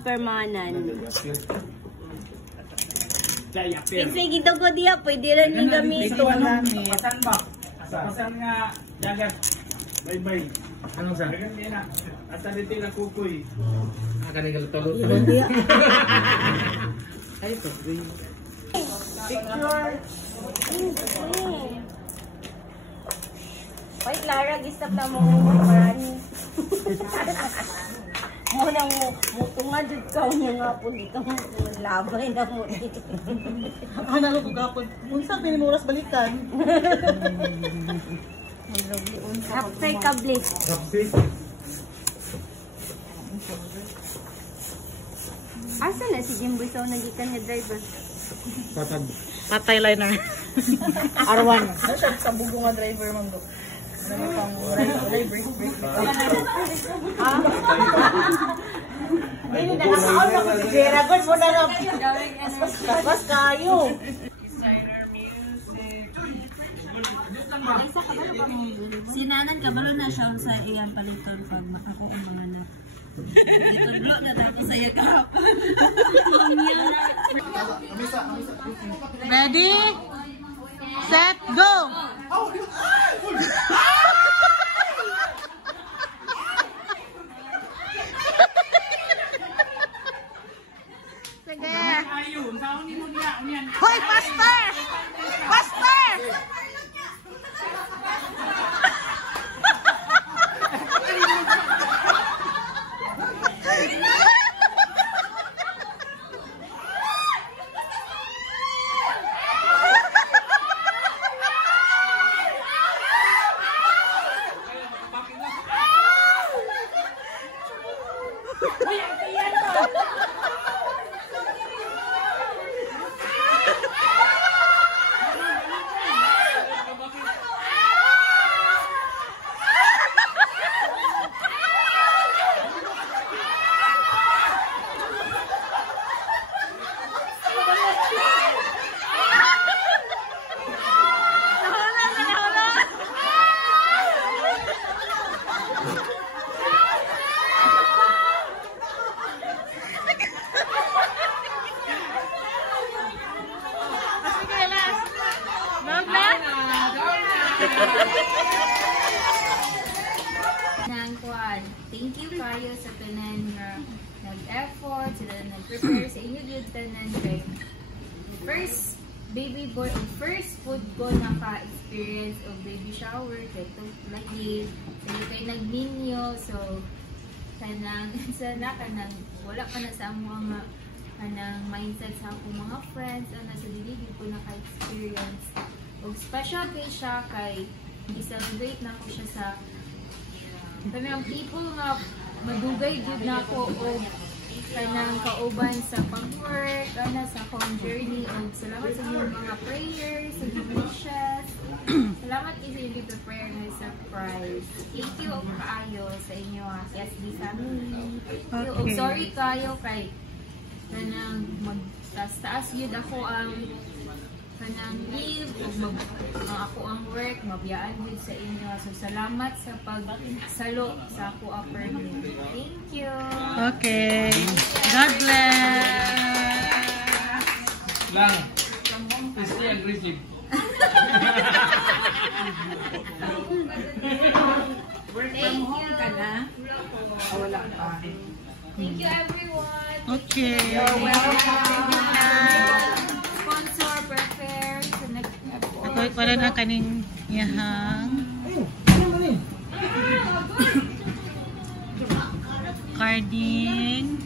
permanan. Kasi gito ko diya, pwede rin yung gamitin. Pasan ba? Pasan nga, jagat. Bye-bye. Anong sa? Asa dito na kukoy. Kanigal tolo. Ay, ito. Picture. Wait, Lara, gisap na mo marani. Muna mo tungad ka niya nga po dito mo labay na mo dito. Ano ko gapon? Unsa pini mo oras balikan? Kapsay kable. Kapsay. Asa na si Jimboy sa nagikan niya driver? Patay liner. Arwan. Sa bugo nga driver man do. Ano pang break. Dili na nakaon na ko si Vera God mo na na. Bas kayo. Sinanan kabalo na siya sa iyang paliton pag ako ang mga anak. Itulog na dapat sa iya kahapon. Ready? Set, go! Sige. Hoy, faster! Faster! Thank you kayo sa tanan nga nag-effort, sa nag-prepare sa inyo yung tanan kay first baby boy o first food ko naka-experience of baby shower kay ito lagi so kay nag-ninyo so kanang sana kanang wala pa na sa mga kanang mindset sa akong mga friends na sa dili ko naka-experience og special kay siya kay i-celebrate na ko siya sa kanang people nga madugay jud na ako og kanang kauban sa pag-work ana sa akong journey og salamat sa inyong mga prayers sa wishes salamat sa inyong prepare nga surprise thank you og kaayo sa inyo SB family og sorry kayo kay kanang magtaas yun ako ang kanang leave ug ako ang work mabiyaan gid sa inyo so salamat sa pagsalo sa ako upper thank you okay God bless lang stay aggressive work from home ka na wala pa thank you everyone okay you're welcome sponsor prepare ako para na kaning yahang carding